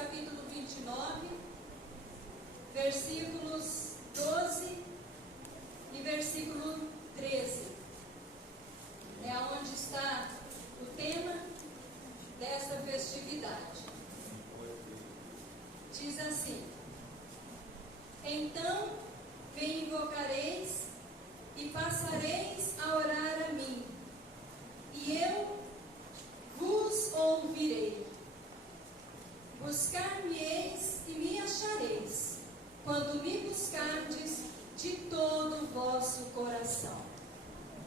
capítulo 29, versículos 12 e versículo 13. É onde está o tema desta festividade. Diz assim: então me invocareis e passareis a orar a mim, e eu vos ouvirei. Buscar-me-eis e me achareis, quando me buscardes de todo o vosso coração.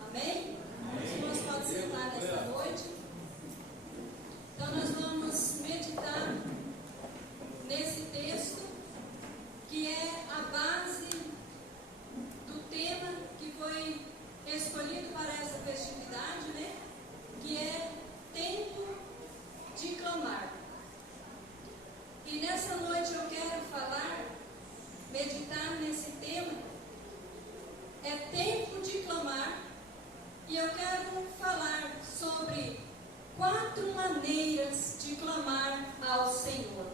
Amém? Os irmãos podem sentar nesta noite. Então nós vamos meditar nesse texto, que é a base do tema que foi escolhido para essa festividade, né? Que é tempo de clamar. E nessa noite eu quero falar, meditar nesse tema, é tempo de clamar, e eu quero falar sobre 4 maneiras de clamar ao Senhor.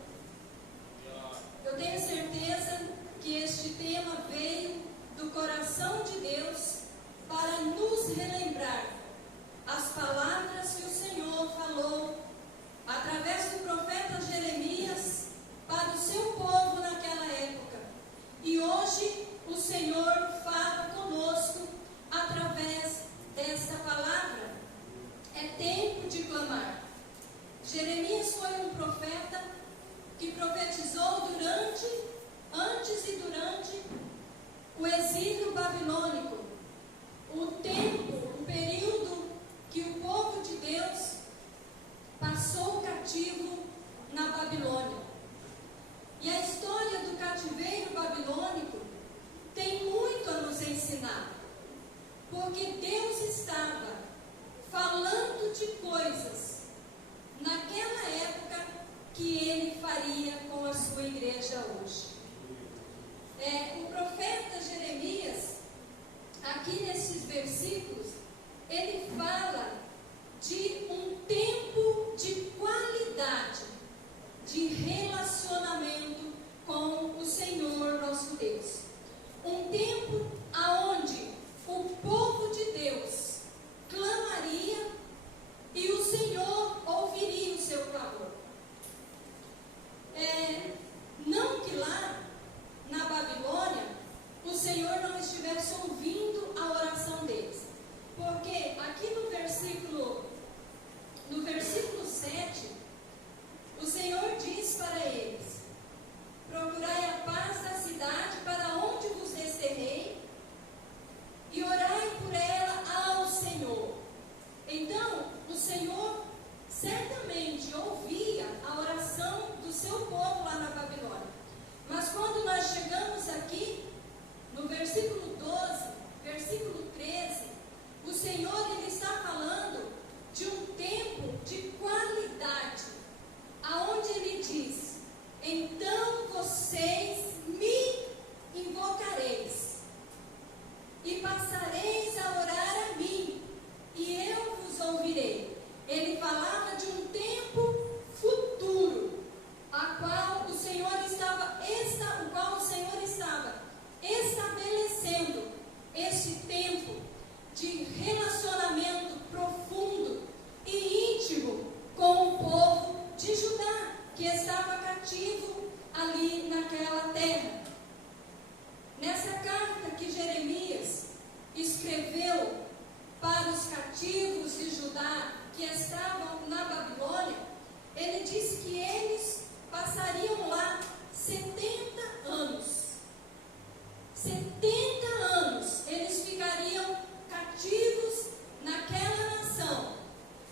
Eu tenho certeza que este tema veio do coração de Deus para nos relembrar as palavras que o Senhor falou através do profeta Jeremias para o seu povo naquela época. E hoje o Senhor fala conosco através desta palavra. É tempo de clamar. Jeremias foi um profeta que profetizou antes e durante o exílio babilônico, o período que o povo de Deus passou cativo na Babilônia. E a história do cativeiro babilônico tem muito a nos ensinar, porque Deus estava falando de coisas naquela época que Ele faria com a sua igreja hoje. O profeta Jeremias, aqui nesses versículos, ele fala de um tempo de qualidade, de relacionamento com o Senhor nosso Deus. Um tempo aonde o povo de Deus clamaria e o Senhor ouviria o seu clamor. Não que lá na Babilônia o Senhor não estivesse ouvindo a oração deles, porque aqui no versículo 7, o Senhor diz para eles: procurai a paz da cidade para onde vos desterrei e orai por ela ao Senhor. Então o Senhor certamente ouvia a oração do seu povo lá na Babilônia. Mas quando nós chegamos aqui, no versículo 12, versículo 13, o Senhor ele está falando de um tempo de qualidade, aonde Ele diz: então vocês me invocareis e passareis a orar a mim, e eu vos ouvirei. Ele falava de um tempo futuro, o qual o Senhor estava estabelecendo esse tempo de relacionamento profundo e íntimo com o povo de Judá, que estava cativo ali naquela terra. Nessa carta que Jeremias escreveu para os cativos de Judá que estavam na Babilônia, ele disse que eles passariam lá 70 anos. 70 anos eles ficariam cativos naquela nação,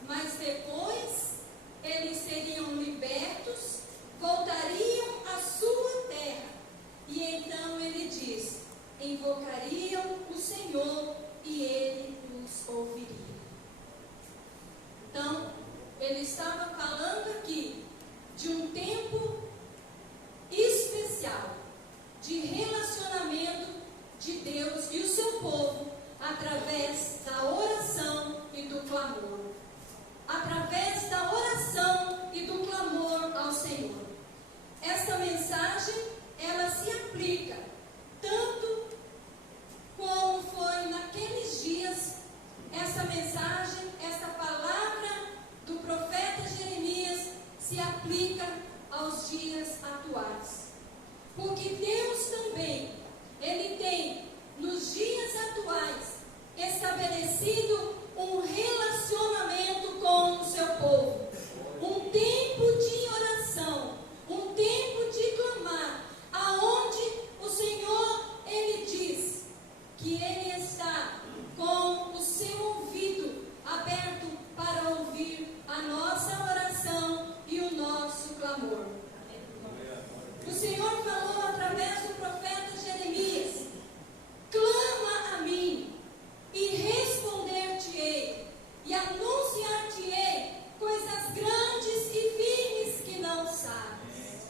mas depois eles seriam libertos, voltariam à sua terra, e então ele diz: invocariam o Senhor e Ele os ouviria. Então, ele estava falando aqui de um tempo específico se aplica aos dias atuais. Porque Deus também, Ele tem, nos dias atuais, estabelecido um relacionamento com o seu povo. Um tempo de oração, um tempo de clamar, aonde o Senhor, Ele diz que Ele está com o seu ouvido aberto para ouvir a nossa oração e o nosso clamor. O Senhor falou através do profeta Jeremias: clama a mim e responder-te-ei e anunciar-te-ei coisas grandes e firmes que não sabes.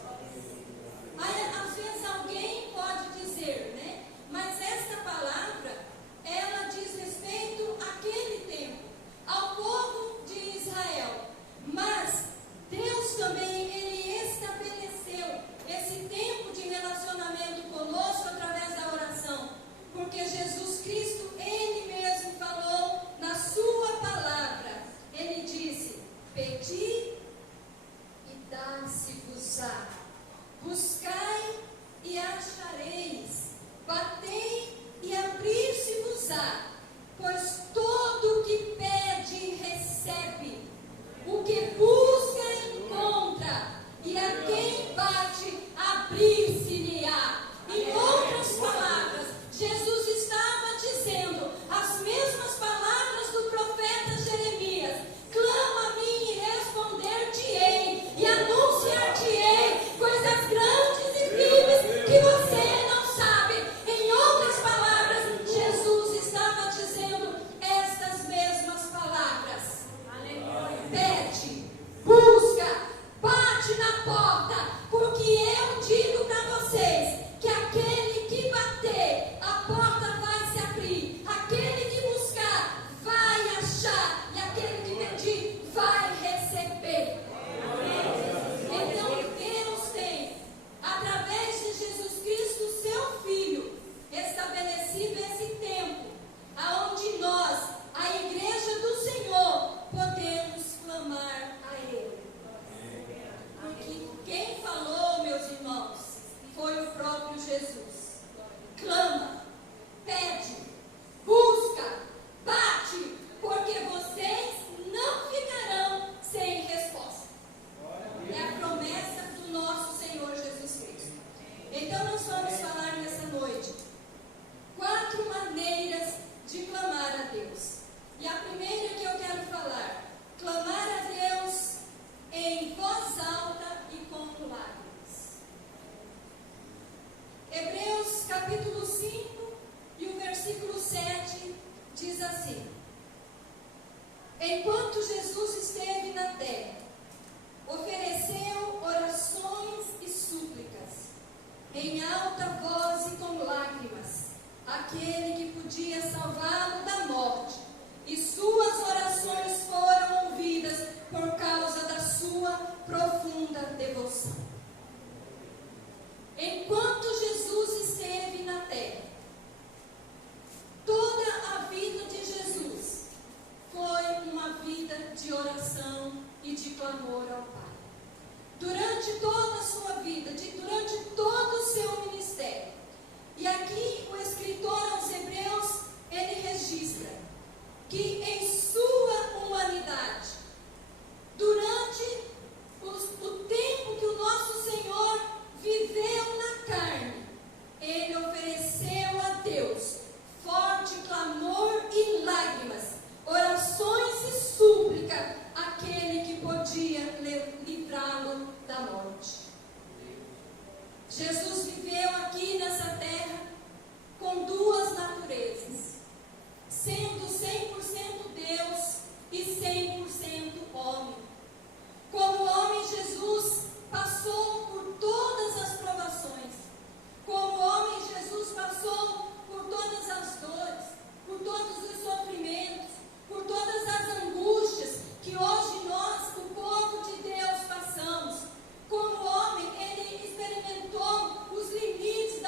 Às vezes alguém pode dizer, né? Mas esta palavra, ela diz respeito àquele tempo, ao povo de Israel. Mas Deus também, Ele estabeleceu esse tempo de relacionamento conosco através da oração. Porque Jesus Cristo, Ele mesmo falou na sua palavra. Ele disse: pedi e dar-se-vos-á. Buscai e achareis. Batei e abrir-se-vos-á. Pois todo o que pede, recebe. O que busca, encontra. E a quem bate, abrir-se-lhe-á. Em outras palavras, Jesus estava dizendo as mesmas palavras do profeta Jeremias: clama a mim e responder-te-ei e anunciar-te-ei coisas grandes e firmes que você não sabe. Em outras palavras, Jesus estava dizendo estas mesmas palavras. Pede, busca, bate na porta, porque eu digo para vocês que aquele que bater, a porta vai se abrir. Aquele que buscar, vai achar. E aquele que pedir, vai receber. Então Deus tem, através de Jesus Cristo, seu Filho, estabelecido esse tempo, aonde nós, a igreja do Senhor, podemos clamar a Ele. Porque quem falou, meus irmãos, foi o próprio Jesus. Clama, pede, busca, bate, porque vocês não ficarão sem resposta. É a promessa do nosso Senhor Jesus Cristo. Então nós vamos falar nessa noite 4 maneiras de clamar a Deus. E a primeira que eu quero falar: clamar a Deus em voz alta e com lágrimas. Hebreus capítulo 5 e o versículo 7 diz assim: enquanto Jesus esteve na terra, ofereceu orações e súplicas, em alta voz e com lágrimas, àquele que podia salvá-lo da morte, e suas orações foram ouvidas por causa da sua profunda devoção. Enquanto Jesus esteve na terra, toda a vida de Jesus foi uma vida de oração e de clamor ao Pai. Durante toda a sua vida, durante todo o seu ministério. E aqui o escritor aos Hebreus, ele registra que em sua humanidade, durante o tempo que o nosso Senhor viveu na carne, ele ofereceu a Deus forte clamor e lágrimas, orações e súplica àquele que podia livrá-lo da morte. Jesus viveu aqui nessa terra com 2 naturezas, sendo 100% Deus e 100% homem. Como homem, Jesus passou por todas as provações. Como homem, Jesus passou por todas as dores, por todos os sofrimentos, por todas as angústias que hoje nós, o povo de Deus, passamos. Como homem, ele experimentou os limites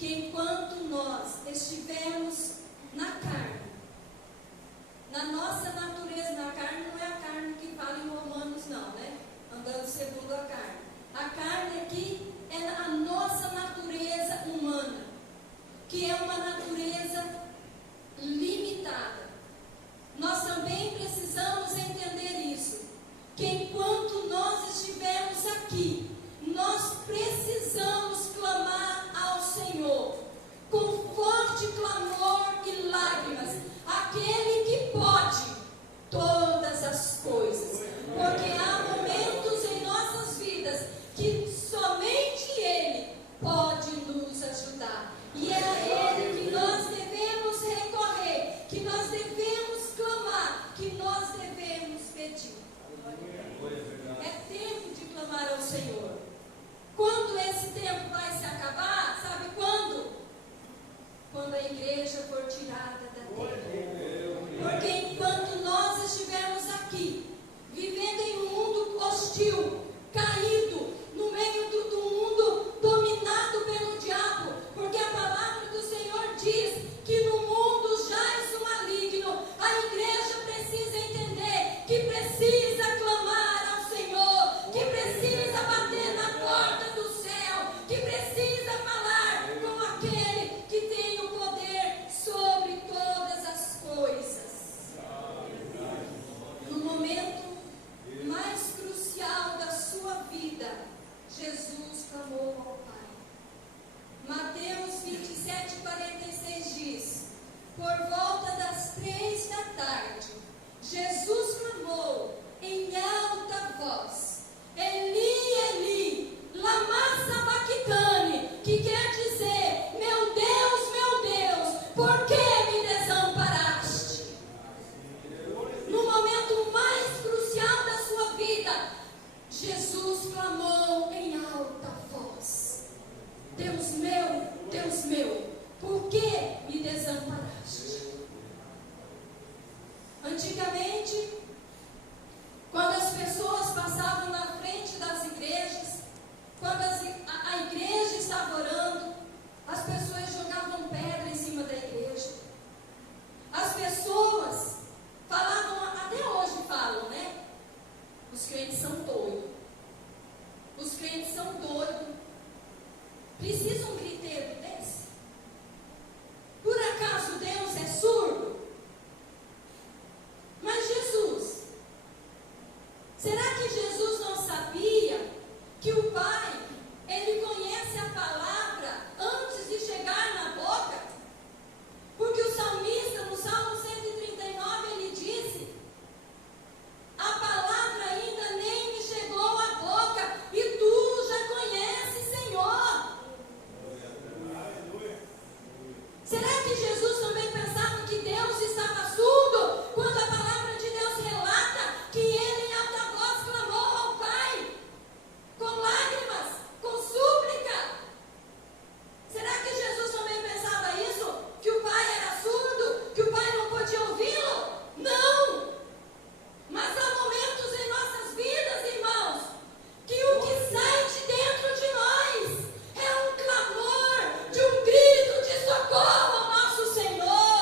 que enquanto nós estivermos na carne, na nossa natureza, na carne não é a carne que fala em Romanos não, né? Andando segundo a carne. A carne aqui é a nossa natureza humana, que é uma natureza limitada. Nós também precisamos entender isso, que enquanto nós estivermos aqui, nós precisamos clamar ao Senhor, com forte clamor e lágrimas, aquele que pode todas as coisas, porque há momentos em nossas vidas que somente Ele pode nos ajudar, e é a Ele que nós devemos recorrer, que nós devemos clamar, que nós devemos pedir. É tempo de clamar ao Senhor. Quando esse tempo vai se acabar? Sabe quando? Quando a igreja for tirada da terra. Porque enquanto nós estivermos aqui, vivendo em um mundo hostil, caído, no meio do mundo dominado pelo diabo, porque a palavra do Senhor diz que no mundo jaz o maligno, a igreja precisa entender que precisa clamar ao Senhor, que precisa bater na porta do céu, que precisa falar com aquele que tem o poder sobre todas as coisas. No momento mais crucial da sua vida, Jesus clamou ao Pai. Mateus 27:46 diz: por volta das 3 da tarde, Jesus clamou em alta voz: Eli, Eli, lama sabachthani, que quer dizer: meu Deus, por que me desamparaste? No momento mais crucial da sua vida, Jesus clamou em alta voz: Deus meu, por que me desamparaste? Antigamente, quando as pessoas passavam na frente das igrejas, quando a igreja estava orando, as pessoas jogavam pedra em cima da igreja. As pessoas falavam, até hoje falam, né? Os crentes são doidos. Os crentes são doidos. Precisa um griteiro desse? Por acaso Deus é surdo? Mas Jesus, será que Jesus não sabia que o Pai, Ele conhece a palavra antes de chegar na boca? Porque o salmista, no Salmo 139, ele disse: a palavra ainda nem me chegou à boca, e tu já conheces, Senhor. Será que Jesus também pensava que Deus estava surdo quando a palavra de Deus relata que ele em alta voz clamou ao Pai, com lágrimas, com súplica? Será que Jesus também pensava isso? Que o Pai era surdo? Que o Pai não podia ouvi-lo? Não! Mas há momentos em nossas vidas, irmãos, que o que sai de dentro de nós é um clamor, de um grito de socorro ao nosso Senhor.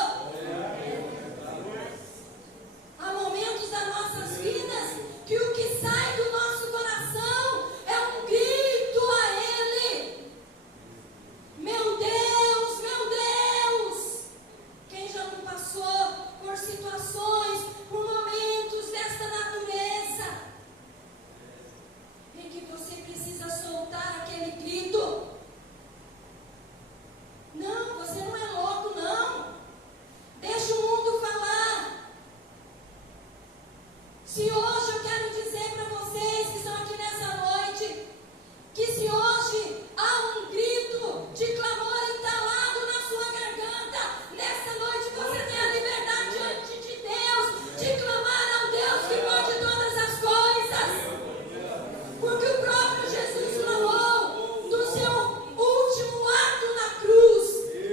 Há momentos das nossas vidas que o que sai do nosso coração é um grito a Ele. Meu Deus, meu Deus! Quem já não passou por situações, por momentos desta natureza, em que você precisa soltar aquele grito? Não, você não é louco, não. Deixa o mundo falar. Se hoje eu quero dizer para vocês que estão aqui nessa noite, que se hoje há um grito de clamor entalado na sua garganta, nessa noite você tem a liberdade diante de Deus, de clamar ao Deus que pode todas as coisas. Porque o próprio Jesus clamou no seu último ato na cruz,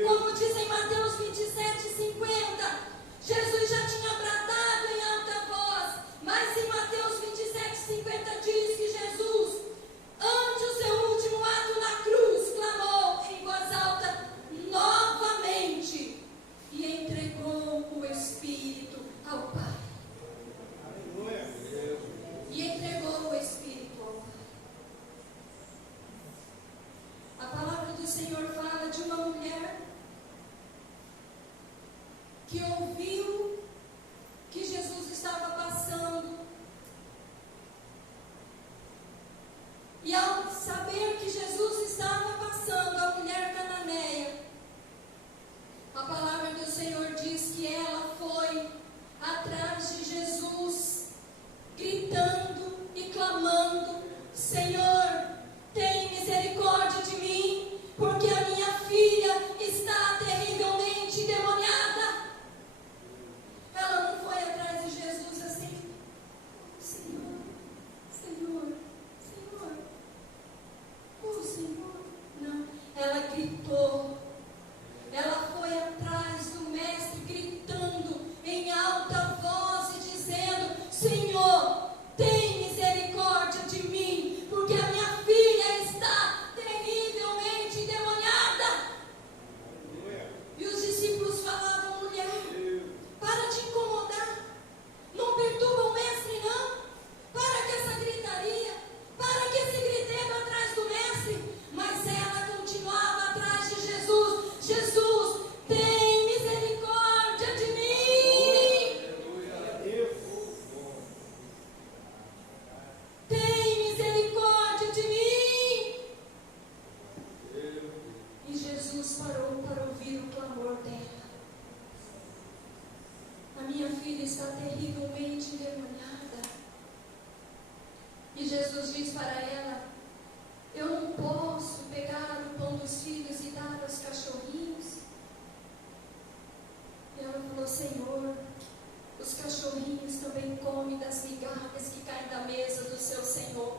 como diz em Mateus 27:50. Jesus já tinha bradado em alta voz, mas em Mateus 27:50 diz que Jesus, ante o seu último ato na cruz, E Jesus diz para ela: eu não posso pegar o pão dos filhos e dar aos cachorrinhos. E ela falou: Senhor, os cachorrinhos também comem das migalhas que caem da mesa do seu Senhor.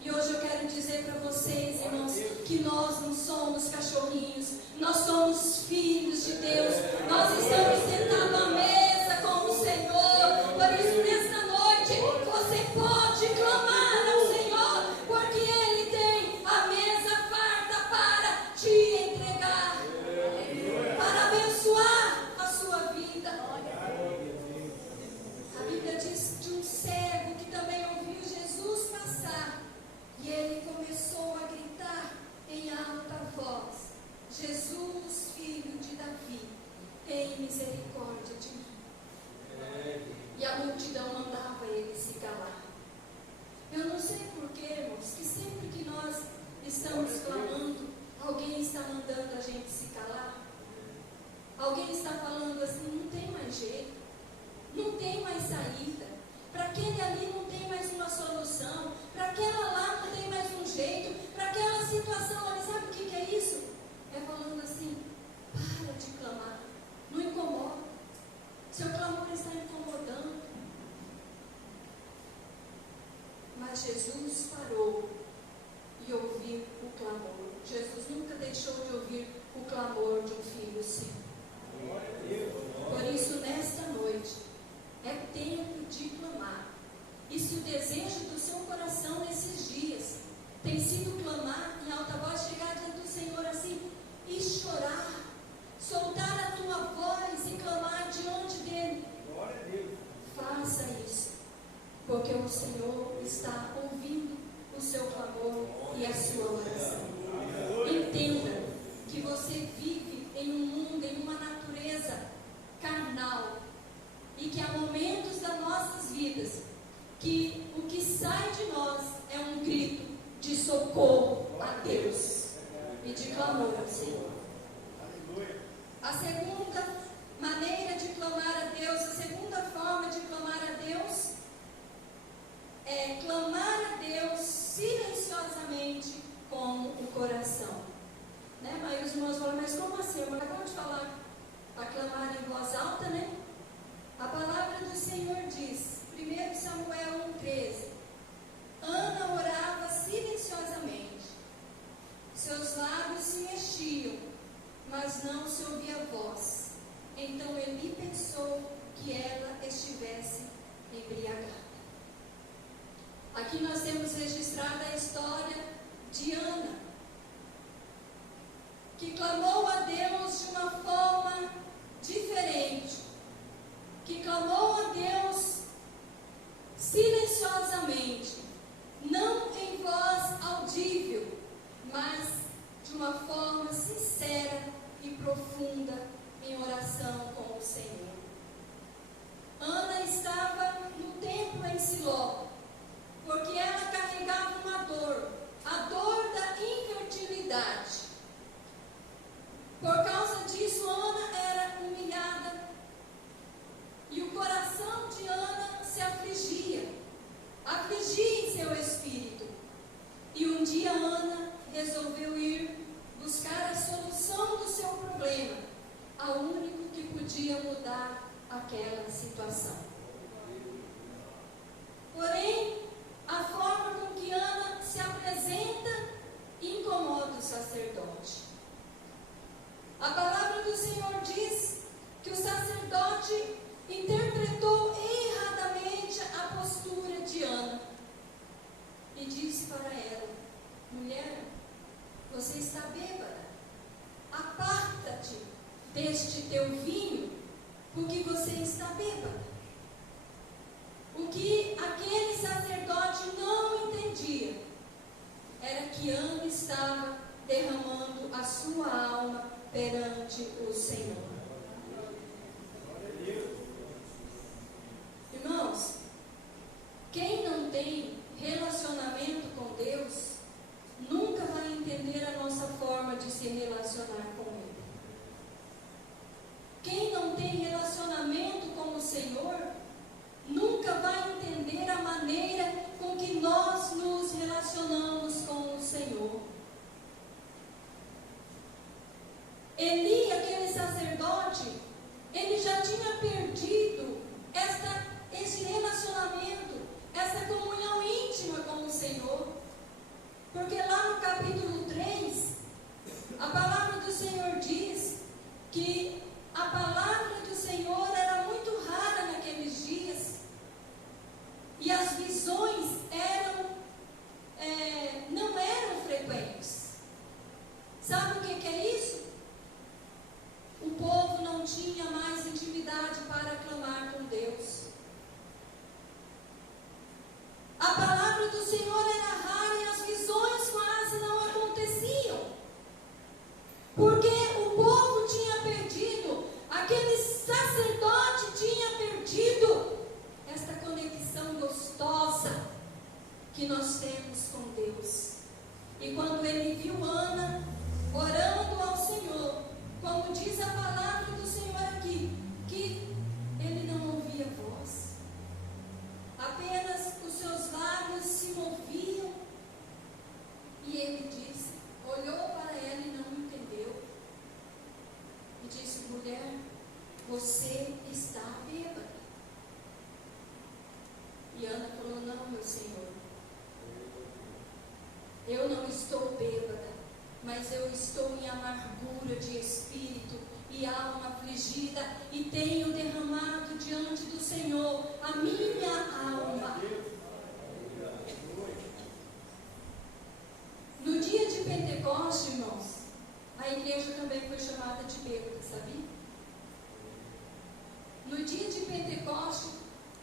E hoje eu quero dizer para vocês, irmãos, que nós não somos cachorrinhos, nós somos filhos de Deus. Nós estamos sentados à mesa com o Senhor. Por isso, nesta noite, você pode clamar ao Senhor, porque Ele tem a mesa farta para te entregar, para abençoar a sua vida. A Bíblia diz de um cego que também ouviu Jesus passar, e ele começou a gritar em alta voz: Jesus, filho de Davi, tem misericórdia de mim. E a multidão mandava ele se calar. Eu não sei porquê, irmãos, que sempre que nós estamos clamando, alguém está mandando a gente se calar. Alguém está falando assim: não tem mais jeito, não tem mais saída. Para aquele ali não tem mais uma solução. Para aquela lá não tem mais um jeito. Para aquela situação ali, sabe o que é isso? É falando assim: para de clamar, não incomoda. Seu clamor está incomodando. Mas Jesus parou e ouviu o clamor. Jesus nunca deixou de ouvir o clamor de um filho seu. Por isso, nesta noite, é tempo de clamar. E se o desejo do seu coração nesses dias tem sido clamar em alta voz, chegar diante do Senhor assim e chorar, soltar a tua voz e clamar diante dele, faça isso, porque o Senhor está ouvindo o seu clamor e a sua oração. Entenda que você vive em um mundo, em uma natureza carnal, e que há momentos das nossas vidas que o que sai de nós é um grito de socorro a Deus e de clamor ao Senhor. A segunda maneira de clamar a Deus, a segunda forma de clamar a Deus é clamar a Deus silenciosamente com o coração. Né? Mas os irmãos falam: mas como assim? Eu acabo de falar para clamar em voz alta, né? A palavra do Senhor diz, 1 Samuel 1,13: Ana orava silenciosamente, seus lábios se mexiam, mas não se ouvia voz. Então Eli pensou que ela estivesse embriagada. Aqui nós temos registrada a história de Ana, que clamou a Deus de uma forma diferente, que clamou a Deus silenciosamente, não em voz audível, mas de uma forma sincera e profunda em oração com o Senhor. Ana estava no templo em Siló, porque ela carregava uma dor, a dor da infertilidade. Por causa disso, Ana era humilhada, e o coração de Ana se afligia em seu espírito. E um dia Ana resolveu ir buscar a solução do seu problema, ao único que podia mudar aquela situação. Porém, a forma com que Ana se apresenta incomoda o sacerdote. A palavra do Senhor diz que o sacerdote interpretou erradamente a postura de Ana e disse para ela: mulher, você está bêbada, aparta-te deste teu vinho, porque você está bêbada. O que aquele sacerdote não entendia era que Ana estava derramando a sua alma perante o Senhor. Irmãos, quem não tem relacionamento com Deus nunca vai entender a nossa forma de se relacionar com Ele. Quem não tem relacionamento com o Senhor nunca vai entender a maneira com que nós nos E as visões não eram frequentes. Sabe o que é isso? O povo não tinha mais intimidade para clamar com Deus. A palavra do Senhor era rara e as visões quase não aconteciam. Porque o povo tinha perdido, aquele sacerdote tinha perdido esta conexão gostosa que nós temos com Deus. E quando ele viu Ana orando ao Senhor, como diz a palavra do Senhor aqui, que ele não ouvia voz, apenas os seus lábios se moviam, e ele disse, olhou para ela e não entendeu, e disse, mulher, você está bêbada. E Ana falou, não, meu Senhor, eu não estou bêbada, mas eu estou em amargura de espírito e alma afligida, e tenho derramado diante do Senhor a minha alma. No dia de Pentecostes, irmãos, a igreja também foi chamada de bêbada, sabia? No dia de Pentecostes,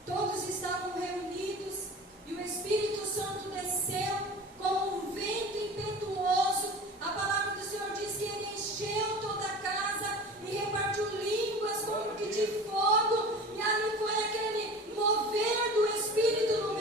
todos estavam reunidos e o Espírito Santo desceu como um vento impetuoso. A palavra do Senhor diz que ele encheu toda a casa e repartiu línguas como que de fogo, e ali foi aquele mover do Espírito no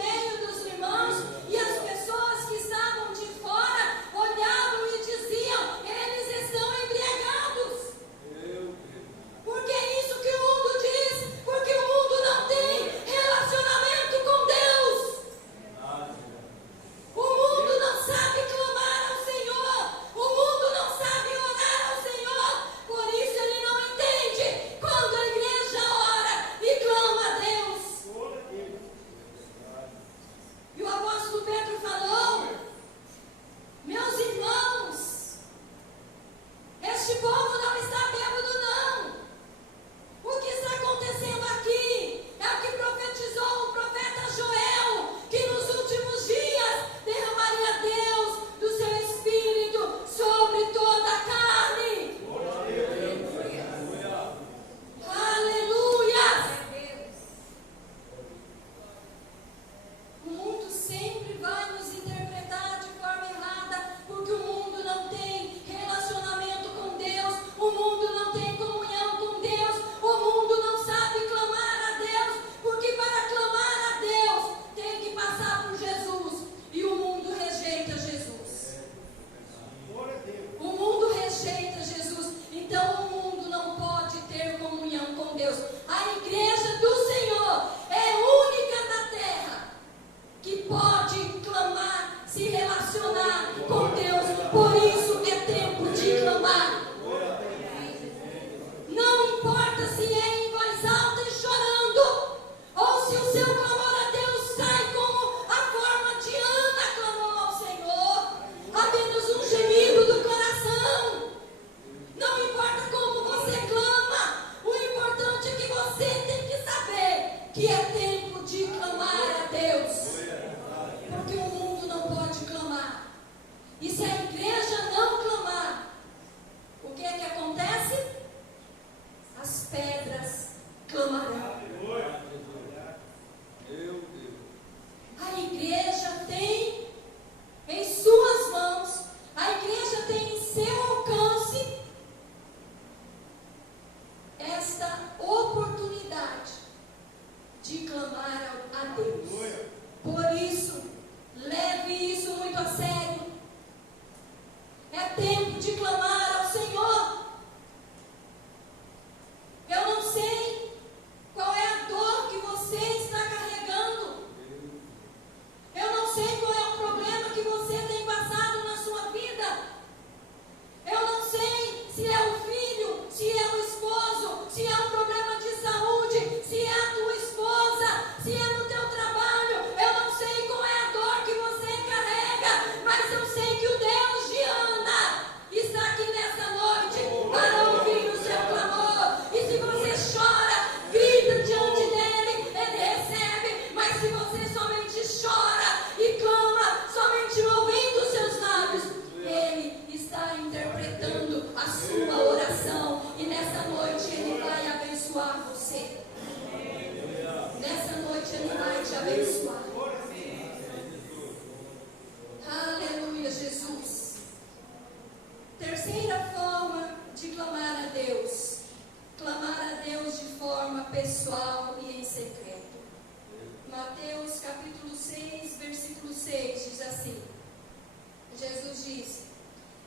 Jesus disse: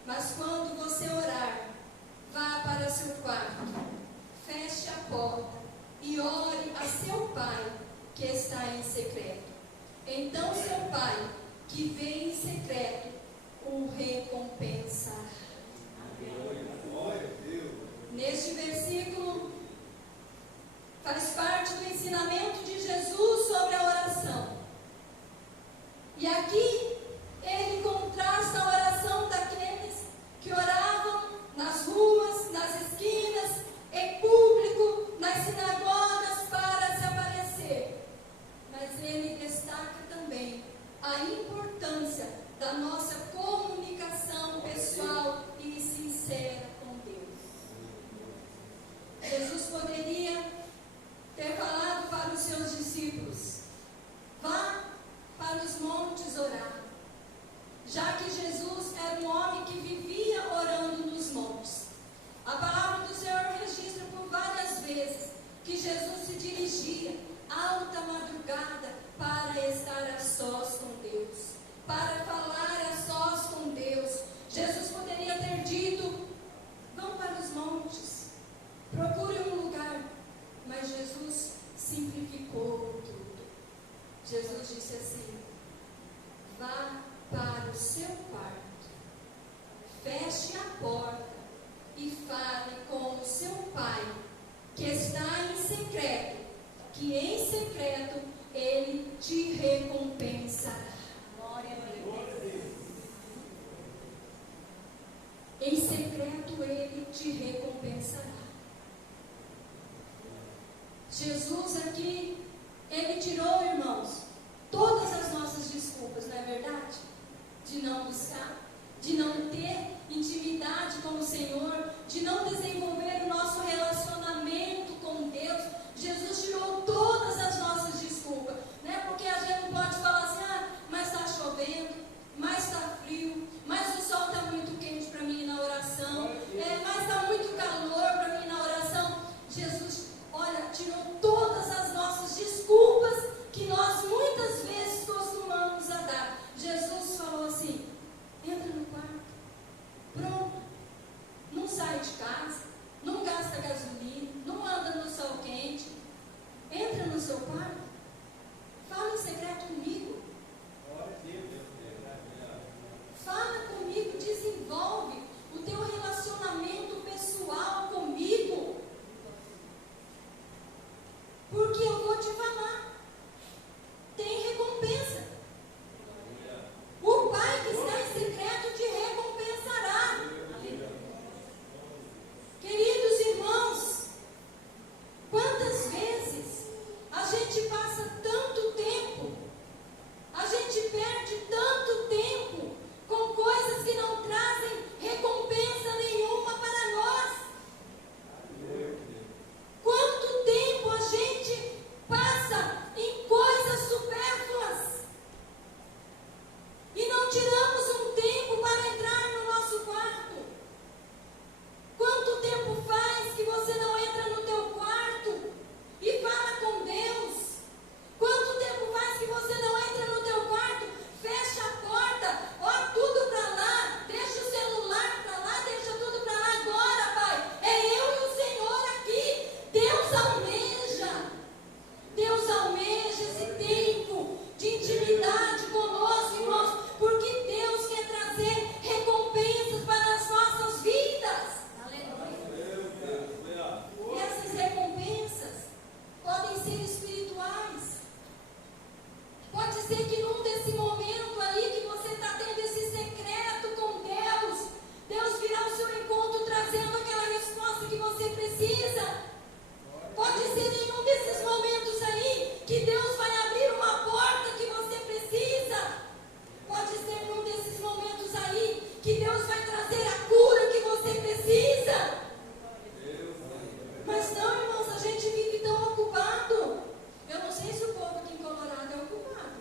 mas quando você orar, vá para seu quarto, feche a porta e ore a seu Pai que está em secreto. Então seu Pai, que vê em secreto, o recompensará. Neste versículo faz parte do ensinamento de Jesus sobre a oração. E aqui ele contrasta a oração daqueles que oravam nas ruas, nas esquinas, em público, nas sinagogas para se aparecer. Mas ele destaca também a importância da nossa comunicação pessoal e sincera com Deus. Jesus poderia ter falado para os seus discípulos: vá para os montes orar, já que Jesus era um homem que vivia orando nos montes. A palavra do Senhor registra por várias vezes que Jesus se dirigia alta madrugada para estar a sós com Deus, para falar a sós com Deus. Jesus poderia ter dito: vão para os montes, procure um lugar, mas Jesus simplificou tudo. Jesus disse assim: vá para o seu quarto, feche a porta e fale com o seu Pai que está em secreto, que em secreto Ele te recompensará. Glória a Deus. Em secreto Ele te recompensará. Jesus aqui, Ele tirou, irmãos, todas as nossas desculpas, não é verdade? De não buscar, de não ter intimidade com o Senhor, de não desenvolver o nosso relacionamento com Deus. Jesus tirou todas as nossas desculpas, né? Porque a gente não pode falar assim: ah, mas está chovendo, mas está frio, mas o sol está muito quente para mim ir na oração, mas está muito calor para mim ir na oração. Jesus, olha, tirou todas as nossas desculpas que nós muitas vezes costumamos a dar. Jesus falou assim: entra no quarto, pronto, não sai de casa, não gasta gasolina, não anda no sol quente, entra no seu quarto, fala em secreto comigo, fala comigo, desenvolve o teu relacionamento pessoal comigo, porque eu vou te falar, tem recompensa. O Pai que está em secreto te recompensará. Queridos irmãos, quantas vezes a gente passa tanto tempo, a gente perde tanto tempo com coisas que não trazem recompensa nenhuma para nós. Quanto tempo a gente passa em coisas supérfluas e não tiramos um tempo para entrar no nosso quarto? Quanto tempo faz que você não entra no teu quarto e fala com Deus? Quanto tempo faz que você não entra no teu quarto, fecha a porta, ó, tudo para lá, deixa o celular para lá, deixa tudo para lá agora, Pai? É eu e o Senhor aqui. Deus almeja esse tempo de intimidade conosco, irmãos, porque Deus quer trazer recompensas para as nossas vidas. E essas recompensas podem ser espirituais. Pode ser que num desse momento aí que você está tendo esse secreto com Deus, Deus virá ao seu encontro trazendo aquela resposta que você precisa. Pode ser em um desses momentos aí que Deus vai abrir uma porta que você precisa. Pode ser em um desses momentos aí que Deus vai trazer a cura que você precisa. Mas não, irmãos, a gente vive tão ocupado. Eu não sei se o povo aqui em Colorado é ocupado.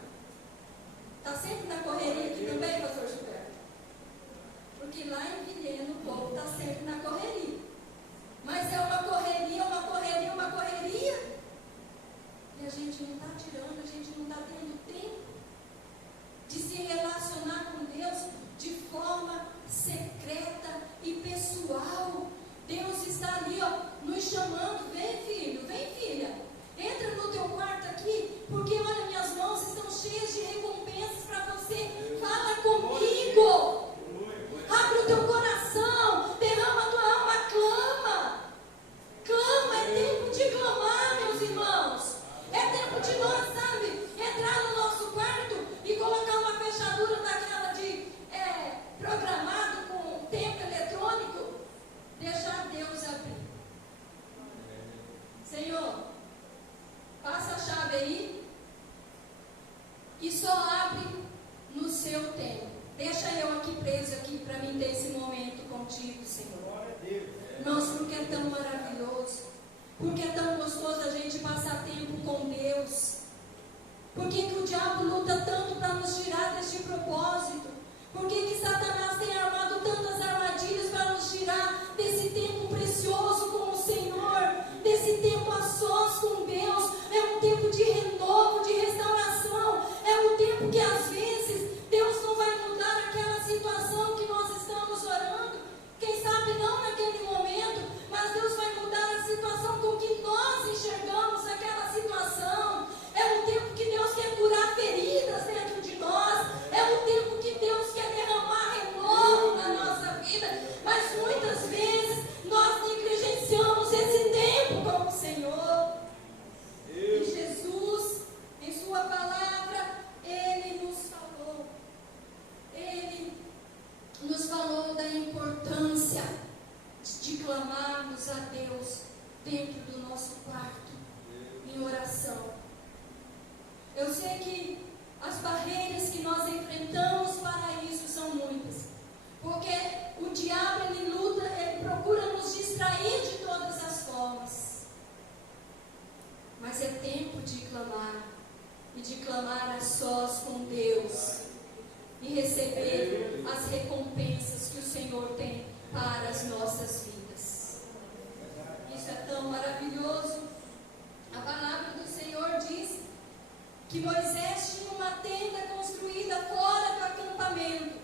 só abre no seu tempo. Deixa eu aqui preso aqui para mim ter esse momento contigo, Senhor. Nossa, porque é tão maravilhoso. Porque é tão gostoso a gente passar tempo com Deus. Por que o diabo luta tanto para nos tirar deste propósito? Por que Satanás tem armado tantas armadilhas para nos tirar desse tempo precioso com o Senhor? Desse tempo a sós com Deus? É um tempo de renovo, de restauração. É um tempo que às vezes Deus não vai mudar aquela situação que nós estamos orando. Quem sabe não naquele momento, mas Deus vai mudar a situação com que nós enxergamos aquela situação. É um tempo que Deus quer curar feridas dentro de nós. É um tempo que Deus quer derramar renovo na nossa vida. Mas muitas vezes nós negligenciamos esse tempo com o Senhor. E Jesus, em sua palavra, Ele nos falou da importância de clamarmos a Deus dentro do nosso quarto, em oração. Eu sei que as barreiras que nós enfrentamos para isso são muitas. Porque o diabo, ele luta, ele procura nos distrair de todas as formas. Mas é tempo de clamar. E de clamar a sós com Deus. E receber as recompensas que o Senhor tem para as nossas vidas. Isso é tão maravilhoso. A palavra do Senhor diz que Moisés tinha uma tenda construída fora do acampamento.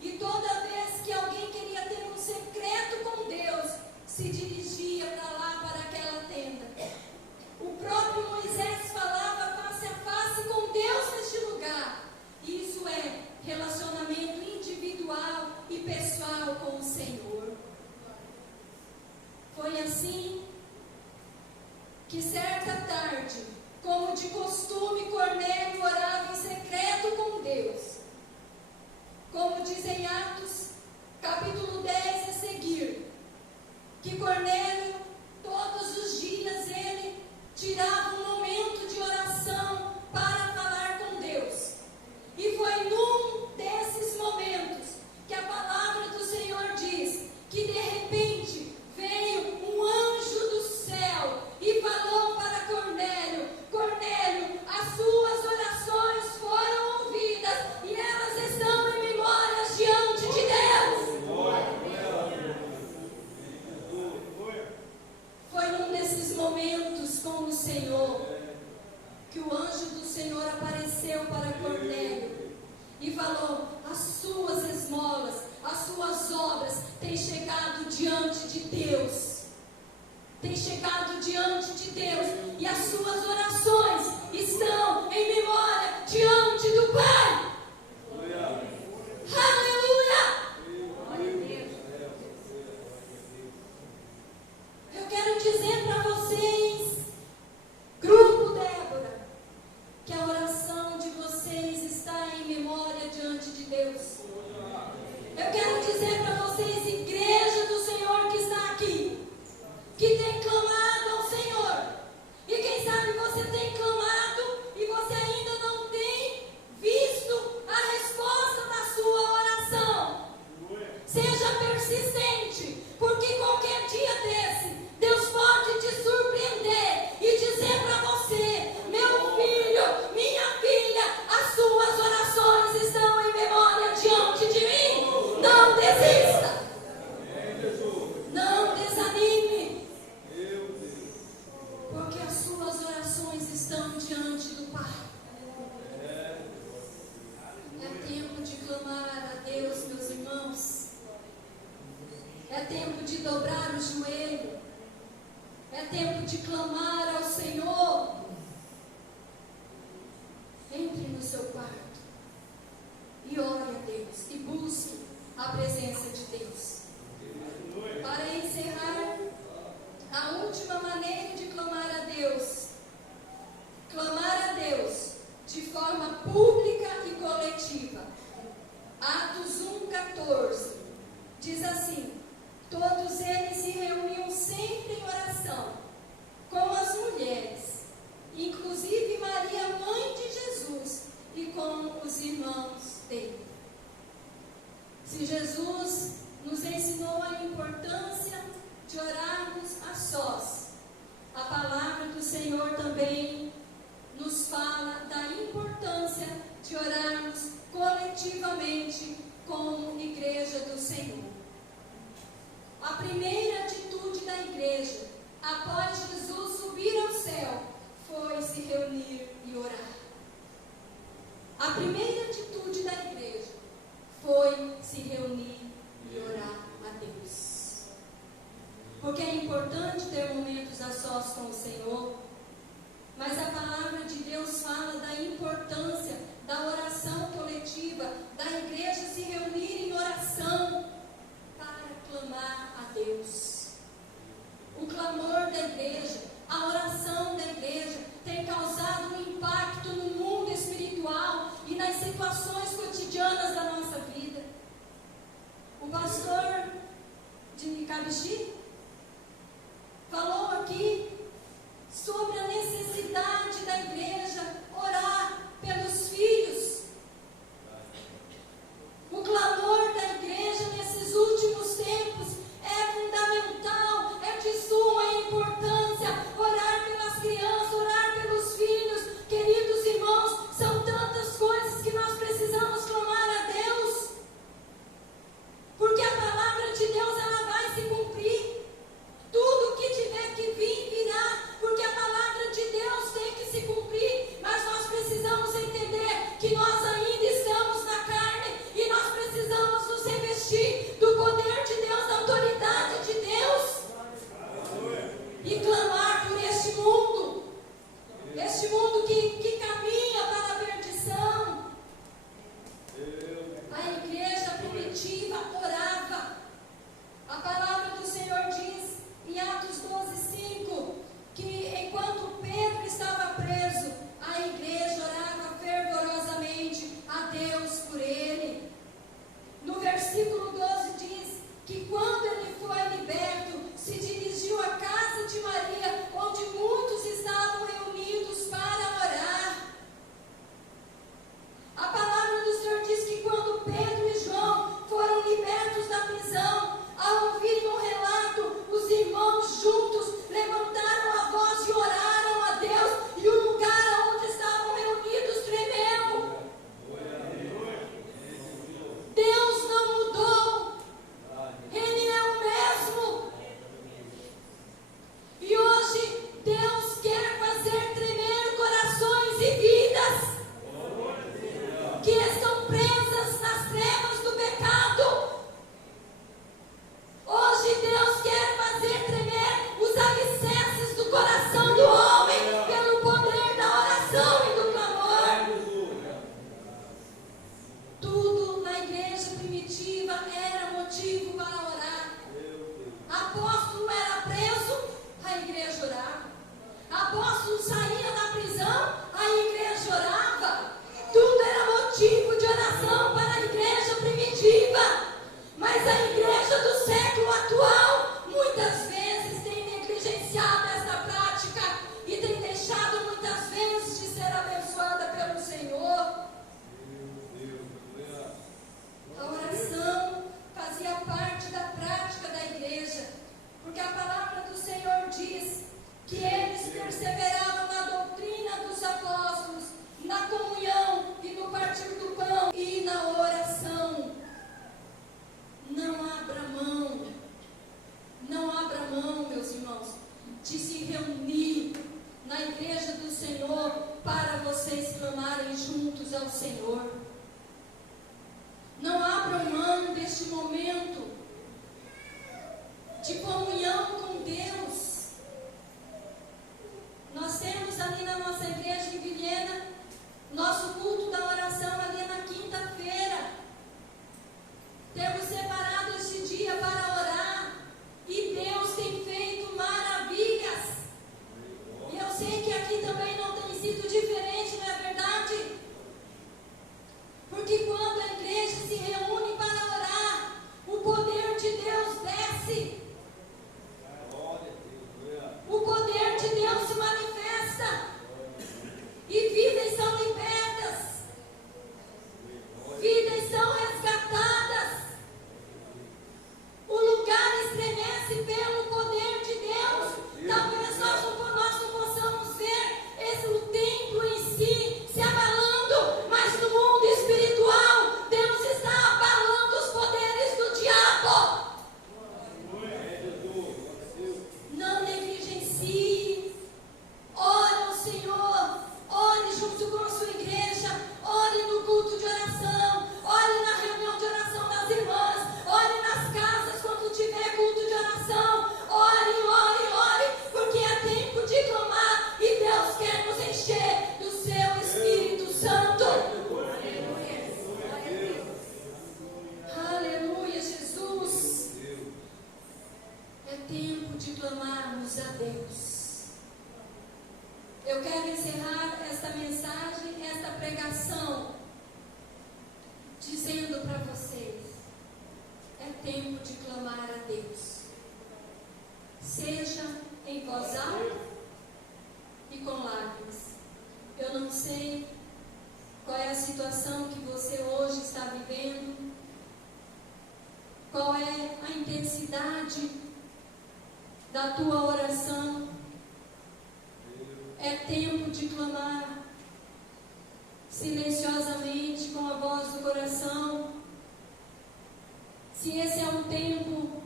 E toda vez que alguém queria ter um secreto com Deus, se dirigia para lá, para aquela tenda. O próprio Moisés falava face a face com Deus neste lugar. Isso é relacionamento individual e pessoal com o Senhor. Foi assim que certa tarde, como de costume, Cornélio orava em secreto com Deus. Como diz em Atos, capítulo 10 a seguir, que Cornélio, todos os dias, ele tirava um momento de oração para falar com Deus. E foi num desses momentos que a palavra do Senhor diz que de repente veio um anjo do céu e falou para Cornélio: Cornélio, as suas orações foram ouvidas e elas estão em memórias diante de Deus. Foi num desses momentos com o Senhor que o anjo do Senhor apareceu para Cornélio e falou: as suas esmolas, as suas obras têm chegado diante de Deus. Tem chegado diante de Deus e as suas orações estão em memória diante do Pai. Aleluia! Eu quero dizer para vocês, grupo Débora, que a oração de vocês está em memória diante de Deus. Eu quero dizer para vocês, igreja do Senhor que está aqui, que tem clamado ao Senhor. E quem sabe você tem clamado e você ainda não tem visto a resposta da sua oração. Seja persistente, porque qualquer dia desse, Deus pode te surpreender e dizer para você: meu filho, minha filha, as suas orações estão em memória diante de mim. Não desista. Não desanime. Porque as suas orações estão diante do Pai. É tempo de clamar a Deus, meus irmãos. É tempo de dobrar o joelho. É tempo de clamar ao Senhor. Entre no seu quarto e ore a Deus e busque a presença de Deus. Para encerrar, a última maneira de clamar a Deus de forma pública e coletiva. Atos 1,14 diz assim: todos eles se reuniam sempre em oração, com as mulheres, inclusive Maria, mãe de Jesus, e com os irmãos dele. Se Jesus nos ensinou a importância de orarmos a sós, a palavra do Senhor também nos fala da importância de orarmos coletivamente como igreja do Senhor. A primeira atitude da igreja, após Jesus subir ao céu, foi se reunir e orar. A primeira atitude da igreja foi se reunir e orar a Deus. Porque é importante ter momentos a sós com o Senhor, mas a palavra de Deus fala da importância da oração coletiva, da igreja se reunir em oração para clamar a Deus. O clamor da igreja, a oração da igreja tem causado um impacto no mundo espiritual e nas situações cotidianas da nossa vida. O pastor de Cabixi falou aqui sobre a necessidade da igreja orar pelos filhos. O clamor da igreja nesses últimos tempos é fundamental, é de suma importância. Orar pelas crianças, orar pelos filhos. Queridos irmãos, são tantas coisas que nós precisamos clamar a Deus, porque a palavra de Deus ela vai se cumprir. Tudo que tiver que vir, virá, porque a palavra de Deus tem que se cumprir, mas nós precisamos entender que nós ainda estamos na carne e nós precisamos nos revestir do poder de Deus, da autoridade de Deus e clamar por este mundo que caminha para a perdição. A igreja primitiva orava. A palavra do Senhor diz em Atos 12:5, que enquanto Pedro estava preso, a igreja orava fervorosamente a Deus por ele. No versículo 12 diz que quando ele foi liberto, se dirigiu à casa de Maria, onde muitos estavam reunidos para orar. A palavra do Senhor diz que quando Pedro e João foram libertos da prisão, ao ouvirem o relato, os irmãos juntos levantaram a voz e oraram a Deus, e o lugar onde estavam reunidos tremeu. Deus não mudou, Ele é o mesmo. E hoje Deus quer fazer tremer corações e vidas que estão presas nas trevas do pecado. Hoje Deus quer fazer tremer os alicerces do coração do homem pelo poder da oração e do clamor. Tudo na igreja primitiva era motivo para orar. Apóstolo era preso, a igreja orava. Apóstolo saía da prisão, a igreja orava. Tudo era motivo de oração para a igreja primitiva. Mas a igreja do século atual muitas vezes tem negligenciado essa prática e tem deixado muitas vezes de ser abençoada pelo Senhor. A oração fazia parte da prática da igreja, porque a palavra do Senhor diz que eles perseveravam na doutrina dos apóstolos, na comunhão e no partir do pão e na oração. Não abra mão, meus irmãos, de se reunir na igreja do Senhor para vocês clamarem juntos ao Senhor. Não abram mão deste momento de comunhão com Deus. Nós temos ali na nossa igreja em Vilhena, nosso culto da oração ali na quinta-feira. Temos separado este dia para orar e Deus tem feito maravilhas. E eu sei que aqui também não tem sido diferente, não é verdade? situação que você hoje está vivendo? Qual é a intensidade da tua oração? É tempo de clamar silenciosamente com a voz do coração. Se esse é um tempo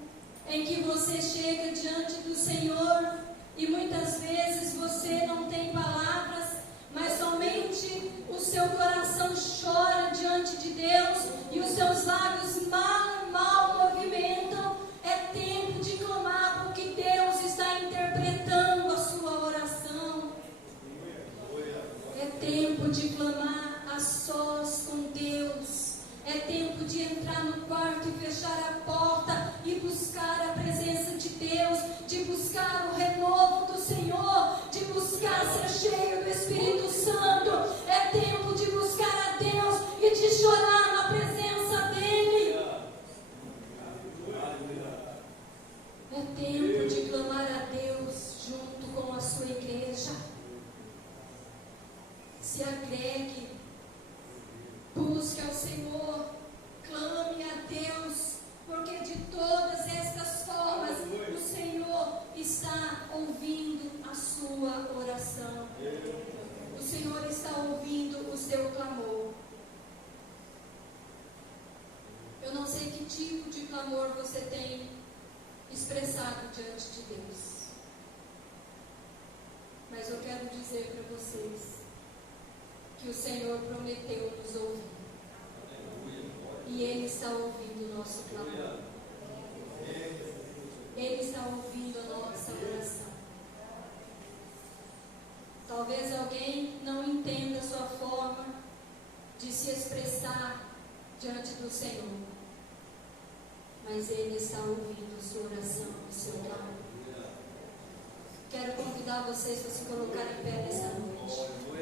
em que você chega diante do Senhor e muitas vezes você não tem palavras, mas somente o seu coração chora diante de Deus e os seus lábios mal movimentam, é tempo de clamar, porque Deus está interpretando a sua oração. É tempo de clamar a sós com Deus. É tempo de entrar no quarto e fechar a porta e buscar a presença de Deus, de buscar o renovo do Senhor, de buscar ser cheio do Espírito Santo. É tempo de buscar a Deus e de chorar na presença dEle. É tempo de clamar a Deus junto com a sua igreja. Se agregue, busque ao Senhor, clame a Deus, porque de todas estas formas o Senhor está ouvindo a sua oração. O Senhor está ouvindo o seu clamor. Eu não sei que tipo de clamor você tem expressado diante de Deus, mas eu quero dizer para vocês que o Senhor prometeu nos ouvir. E Ele está ouvindo o nosso clamor. Ele está ouvindo a nossa oração. Talvez alguém não entenda a sua forma de se expressar diante do Senhor, mas Ele está ouvindo a sua oração, o seu clamor. Quero convidar vocês para se colocarem em pé nessa noite.